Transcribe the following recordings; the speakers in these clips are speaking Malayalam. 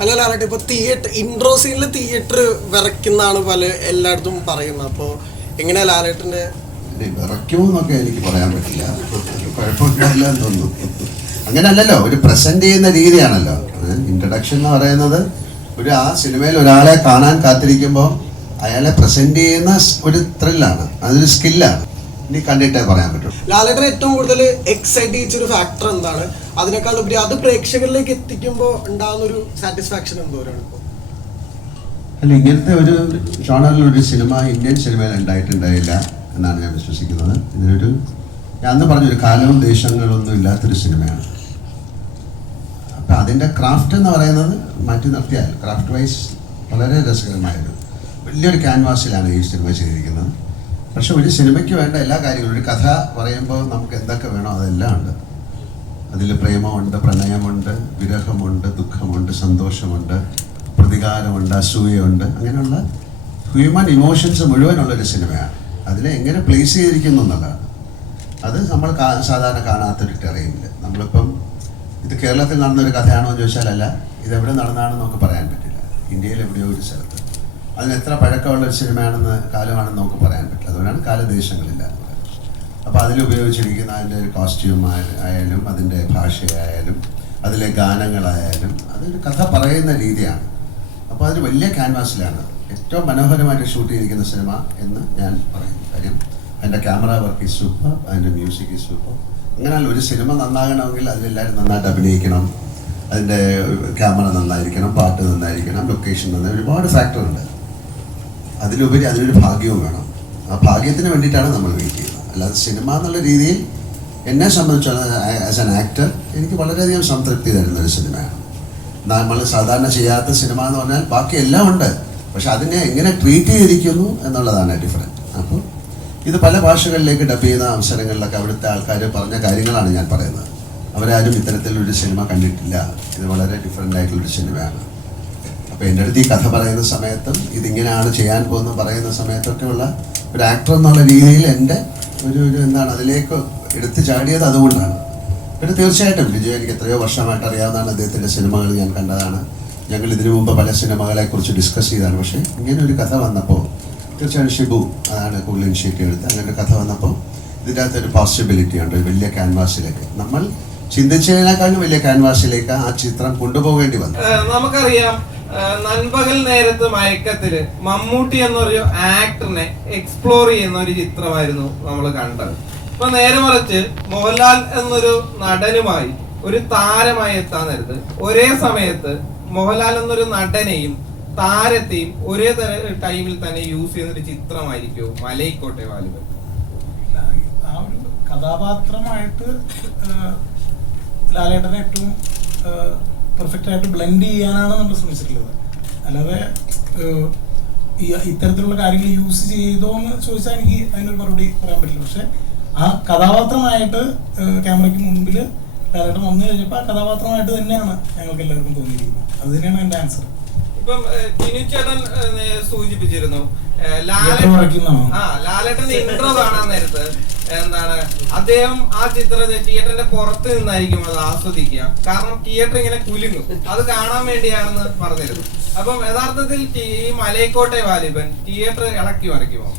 അല്ല ലാലട്ട് ഇപ്പൊ തിയേറ്റർ ഇൻട്രോ സീനിൽ തിയേറ്റർ വിറയ്ക്കുന്നാണ് പല എല്ലായിടത്തും പറയുന്നത്. അപ്പോൾ എങ്ങനെയാ ലാലേട്ടന്റെ വിറയ്ക്കുമെന്നൊക്കെ എനിക്ക് പറയാൻ പറ്റില്ല. കുഴപ്പമില്ല എന്ന് തോന്നുന്നു. അങ്ങനല്ലല്ലോ ഒരു പ്രസന്റ് ചെയ്യുന്ന രീതിയാണല്ലോ. ഇൻട്രഡക്ഷൻ എന്ന് പറയുന്നത് ഒരു ആ സിനിമയിൽ ഒരാളെ കാണാൻ കാത്തിരിക്കുമ്പോൾ അയാളെ പ്രസന്റ് ചെയ്യുന്ന ഒരു ത്രില്ലാണ് അതൊരു സ്കില്ലാണ് ഇനി കണ്ടിട്ടേ പറയാൻ പറ്റും. ലാലേട്ടൻ ഏറ്റവും കൂടുതൽ എക്സൈറ്റ് ചെയ്യിച്ചൊരു ഫാക്ടർ എന്താണ്? അതിനേക്കാൾ ഉപരി അത് പ്രേക്ഷകരിലേക്ക് എത്തിക്കുമ്പോൾ ഉണ്ടാകുന്ന ഒരു സാറ്റിസ്ഫാക്ഷൻ എന്തോരാണ് അല്ല ഇങ്ങനത്തെ ഒരു ജോണറിൽ ഒരു സിനിമ ഇന്ത്യൻ സിനിമയിൽ ഉണ്ടായിട്ടുണ്ടായില്ല എന്നാണ് ഞാൻ വിശ്വസിക്കുന്നത്. ഇതിനൊരു ഞാൻ അന്ന് പറഞ്ഞൊരു കാലവും ദേശങ്ങളൊന്നും ഇല്ലാത്തൊരു സിനിമയാണ് അപ്പം അതിന്റെ ക്രാഫ്റ്റ് എന്ന് പറയുന്നത് മാറ്റി നിർത്തിയാൽ ക്രാഫ്റ്റ് വൈസ് വളരെ രസകരമായൊരു വലിയൊരു ക്യാൻവാസിലാണ് ഈ സിനിമ ചെയ്തിരിക്കുന്നത്. പക്ഷെ ഒരു സിനിമയ്ക്ക് വേണ്ട എല്ലാ കാര്യങ്ങളും ഒരു കഥ പറയുമ്പോൾ നമുക്ക് എന്തൊക്കെ വേണോ അതെല്ലാം ഉണ്ട്. അതിൽ പ്രേമമുണ്ട് പ്രണയമുണ്ട് വിരഹമുണ്ട് ദുഃഖമുണ്ട് സന്തോഷമുണ്ട് പ്രതികാരമുണ്ട് അസൂയയുണ്ട്. അങ്ങനെയുള്ള ഹ്യൂമൻ ഇമോഷൻസ് മുഴുവനുള്ള ഒരു സിനിമയാണ്. അതിനെ എങ്ങനെ പ്ലേസ് ചെയ്തിരിക്കുന്നു എന്നുള്ളതാണ്. അത് നമ്മൾ സാധാരണ കാണാത്തൊരു ടെറയിനിൽ നമ്മളിപ്പം ഇത് കേരളത്തിൽ നടന്ന ഒരു കഥയാണോ എന്ന് ചോദിച്ചാലല്ല ഇതെവിടെ നടന്നാണെന്ന് നമുക്ക് പറയാൻ പറ്റില്ല. ഇന്ത്യയിൽ എവിടെയോ ഒരു സ്ഥലത്ത്. അതിന് എത്ര പഴക്കമുള്ള ഒരു സിനിമയാണെന്ന് കാലമാണെന്ന് നമുക്ക് പറയാൻ പറ്റില്ല. കാലദേശങ്ങളില്ല. അപ്പോൾ അതിലുപയോഗിച്ചിരിക്കുന്ന അതിന്റെ കോസ്റ്റ്യൂം ആയാലും അതിന്റെ ഭാഷയായാലും അതിലെ ഗാനങ്ങളായാലും അതൊരു കഥ പറയുന്ന രീതിയാണ്. അപ്പോൾ അതൊരു വലിയ ക്യാൻവാസിലാണ് ഏറ്റവും മനോഹരമായിട്ട് ഷൂട്ട് ചെയ്തിരിക്കുന്ന സിനിമ എന്ന് ഞാൻ പറയും കാര്യം അതിന്റെ ക്യാമറ വർക്ക് ഈ സൂപ്പർ അതിന്റെ മ്യൂസിക് ഈ സൂപ്പർ അങ്ങനെയല്ല ഒരു സിനിമ നന്നാകണമെങ്കിൽ അതിലെല്ലാവരും നന്നായിട്ട് അഭിനയിക്കണം. അതിന്റെ ക്യാമറ നന്നായിരിക്കണം പാട്ട് നന്നായിരിക്കണം ലൊക്കേഷൻ നന്നായി ഒരുപാട് ഫാക്ടറുണ്ട് അതിലുപരി അതിനൊരു ഭാഗ്യവും വേണം. ആ ഭാഗ്യത്തിന് വേണ്ടിയിട്ടാണ് നമ്മൾ വെയിറ്റ് ചെയ്യുന്നത്. അല്ലാതെ സിനിമ എന്നുള്ള രീതിയിൽ എന്നെ സംബന്ധിച്ചോളം ആസ് ആൻ ആക്ടർ എനിക്ക് വളരെയധികം സംതൃപ്തി തരുന്ന ഒരു സിനിമയാണ്. നമ്മൾ സാധാരണ ചെയ്യാത്ത സിനിമ എന്ന് പറഞ്ഞാൽ ബാക്കി എല്ലാം ഉണ്ട്. പക്ഷെ അതിനെ എങ്ങനെ ട്രീറ്റ് ചെയ്തിരിക്കുന്നു എന്നുള്ളതാണ് ഡിഫറന്റ് അപ്പോൾ ഇത് പല ഭാഷകളിലേക്ക് ഡബ് ചെയ്യുന്ന അവസരങ്ങളിലൊക്കെ അവിടുത്തെ ആൾക്കാർ പറഞ്ഞ കാര്യങ്ങളാണ് ഞാൻ പറയുന്നത്. അവരാരും ഇത്തരത്തിലൊരു സിനിമ കണ്ടിട്ടില്ല. ഇത് വളരെ ഡിഫറെന്റ് ആയിട്ടുള്ളൊരു സിനിമയാണ്. അപ്പോൾ എന്റെ അടുത്ത് ഈ കഥ പറയുന്ന സമയത്തും ഇതിങ്ങനെയാണ് ചെയ്യാൻ പോകുന്നത് പറയുന്ന സമയത്തൊക്കെ ഉള്ള ഒരു ആക്ടർ എന്നുള്ള രീതിയിൽ എന്റെ ഒരു ഒരു എന്താണ് അതിലേക്ക് എടുത്തു ചാടിയത് അതുകൊണ്ടാണ്. പിന്നെ തീർച്ചയായിട്ടും വിജയ് എനിക്ക് എത്രയോ വർഷമായിട്ട് അറിയാവുന്നതാണ് അദ്ദേഹത്തിന്റെ സിനിമകൾ ഞാൻ കണ്ടതാണ്. ഞങ്ങൾ ഇതിനു മുമ്പ് പല സിനിമകളെക്കുറിച്ച് ഡിസ്കസ് ചെയ്താണ് പക്ഷേ ഇങ്ങനെ ഒരു കഥ വന്നപ്പോൾ തീർച്ചയായും ഷിബു അതാണ് കൂടുതൽ ഇനിഷ്യേറ്റീവ് എടുത്ത് അങ്ങനെ ഒരു കഥ വന്നപ്പോൾ ഇതിന്റെ അകത്തൊരു പോസിബിലിറ്റി ഉണ്ട് വലിയ ക്യാൻവാസിലേക്ക് നമ്മൾ ചിന്തിച്ചതിനേക്കാളും വലിയ ക്യാൻവാസിലേക്ക് ആ ചിത്രം കൊണ്ടുപോകേണ്ടി വന്നു. നമുക്കറിയാം. നൻപകൽ നേരത്ത് മയക്കത്തിൽ മമ്മൂട്ടി എന്നൊരു ആക്ടറിനെ എക്സ്പ്ലോർ ചെയ്യുന്ന ഒരു ചിത്രമായിരുന്നു നമ്മൾ കണ്ടത്. ഇപ്പൊ നേരെ മറിച്ച് മോഹൻലാൽ എന്നൊരു നടനുമായി ഒരു താരമായി എത്താൻ നേരത്ത് ഒരേ സമയത്ത് മോഹൻലാൽ എന്നൊരു നടനെയും താരത്തെയും ഒരേ ടൈമിൽ തന്നെ യൂസ് ചെയ്യുന്ന ഒരു ചിത്രമായിരിക്കും? മലയിക്കോട്ടെ വാലിബൻ ആ ഒരു കഥാപാത്രമായിട്ട് ലാലേട്ടനെ ഏറ്റവും പെർഫെക്റ്റ് ആയിട്ട് ബ്ലെൻഡ് ചെയ്യാനാണ് നമ്മൾ ശ്രമിച്ചിട്ടുള്ളത്. അല്ലാതെ ഈ ഇത്തരത്തിലുള്ള കാര്യങ്ങൾ യൂസ് ചെയ്തോ എന്ന് ചോദിച്ചാൽ എനിക്ക് അതിനൊരു മറുപടി പറയാൻ പറ്റില്ല. പക്ഷെ ആ കഥാപാത്രമായിട്ട് ക്യാമറയ്ക്ക് മുമ്പിൽ ഡയറക്ടർ വന്നു കഴിഞ്ഞപ്പോൾ ആ കഥാപാത്രമായിട്ട് തന്നെയാണ് ഞങ്ങൾക്ക് എല്ലാവർക്കും തോന്നിയിരിക്കുന്നത്. അത് തന്നെയാണ് എന്റെ ആൻസർ ഇപ്പം ടിനു ചേട്ടൻ സൂചിപ്പിച്ചിരുന്നു. ലാലേട്ടൻ ഇൻട്രോ കാണാൻ നേരത്ത് എന്താണ്? അദ്ദേഹം ആ ചിത്രത്തെ തിയേറ്ററിന്റെ പുറത്ത് നിന്നായിരിക്കും അത് ആസ്വദിക്കുക. കാരണം തിയേറ്റർ ഇങ്ങനെ കുലുങ്ങും. അത് കാണാൻ വേണ്ടിയാണെന്ന് പറഞ്ഞിരുന്നു. അപ്പം യഥാർത്ഥത്തിൽ ടി- ഈ മലയക്കോട്ടെ വാലിബൻ തിയേറ്റർ ഇളക്കി മറിക്കുമോ?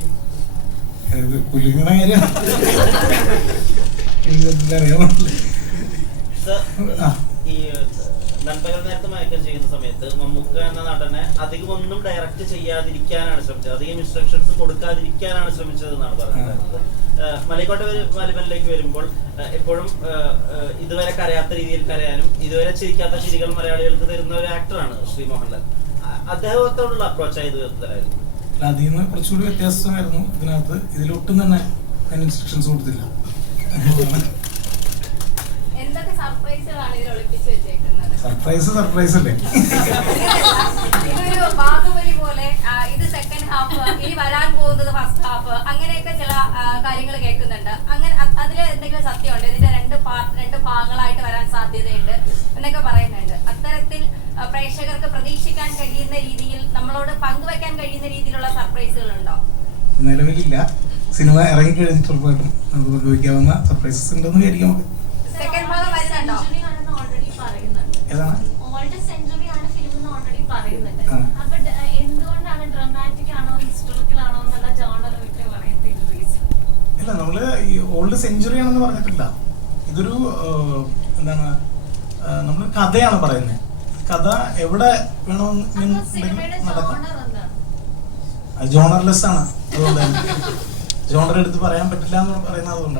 ഇത് കുലുങ്ങണ കാര്യം നൻപകൽ നേരത്തെ മയക്കം ചെയ്യുന്ന സമയത്ത് മമ്മൂക്ക എന്ന നടനെ അധികം ഒന്നും ഡയറക്റ്റ് ചെയ്യാതിരിക്കാനാണ് ശ്രമിച്ചത്. അധികം ഇൻസ്ട്രക്ഷൻസ് കൊടുക്കാതിരിക്കാനാണ് ശ്രമിച്ചത് എന്നാണ് പറയുന്നത്. മലൈക്കോട്ടെ മലബലിലേക്ക് വരുമ്പോൾ എപ്പോഴും ഇതുവരെ കരയാത്ത രീതിയിൽ കരയാനും ഇതുവരെ ചിരിക്കാത്ത ചിരികൾ മലയാളികൾക്ക് തരുന്ന ഒരു ആക്ടറാണ് ശ്രീ മോഹൻലാൽ. അദ്ദേഹത്തോടുള്ള അപ്രോച്ച് ആയത് വിധത്തിലായിരുന്നു അതിൽ നിന്ന് കുറച്ചുകൂടി വ്യത്യാസമായിരുന്നു ഇതിനകത്ത് ഇതിലൊട്ടും തന്നെ ഞാൻ ഇൻസ്ട്രക്ഷൻസ് കൊടുത്തില്ല. സർപ്രൈസ് സർപ്രൈസ് അല്ലേ? ഇതൊരു ബാഹുബലി പോലെ ഇത് സെക്കൻഡ് ഹാഫ് ഇനി വരാൻ പോകുന്നത് ഫസ്റ്റ് ഹാഫ് അങ്ങനെയൊക്കെ ചില കാര്യങ്ങൾ കേൾക്കുന്നുണ്ട്. അങ്ങനെ അ- എന്തെങ്കിലും സത്യമുണ്ട്? ഇതിന്റെ രണ്ട് പാർട്ട് രണ്ട് ഭാഗങ്ങളായിട്ട് വരാൻ സാധ്യതയുണ്ട് എന്നൊക്കെ പറയുന്നുണ്ട്. അത്തരത്തിൽ പ്രേക്ഷകർക്ക് പ്രതീക്ഷിക്കാൻ കഴിയുന്ന രീതിയിൽ നമ്മളോട് പങ്കുവെക്കാൻ കഴിയുന്ന രീതിയിലുള്ള സർപ്രൈസുകൾ ഉണ്ടോ നിലവിലില്ല. സിനിമ ഇറങ്ങി കഴിഞ്ഞിട്ട് ഉറപ്പായിട്ടും നമുക്ക് ഉപയോഗിക്കാവുന്ന സർപ്രൈസസ് ഉണ്ടെന്ന് വിചാരിക്കാം നമുക്ക് സെക്കൻഡ് ഭാഗം വരുന്നുണ്ടോ സെഞ്ചുറി ആണെന്ന് ഓൾറെഡി പറയുന്നുണ്ട് ഏതാണ്? ഓൾഡ് സെഞ്ചുറി ആണ് ഫിലിം എന്ന് പറയുന്നുണ്ട്. ആ. എന്തുകൊണ്ടാണ് ഡ്രമാറ്റിക് ആണോ ഹിസ്റ്റോറിക്കൽ ആണോ എന്നുള്ള ജോണർ വിട്ട് പറയത്തില്ല ഇല്ല നമ്മൾ ഈ ഓൾഡ് സെഞ്ചുറി ആണെന്ന് പറഞ്ഞിട്ടില്ല. ഇതൊരു എന്താണ് നമ്മൾ കഥയാണ് പറയുന്നത് കഥ എവിടെ വേണമെന്നുണ്ടെങ്കിൽ നടക്കാം. അത് ജോണർലെസ് ആണ്. അതുകൊണ്ട് ജോണർ എടുത്ത് പറയാൻ പറ്റില്ല എന്ന് പറയുന്നത് അതുകൊണ്ടാണ്.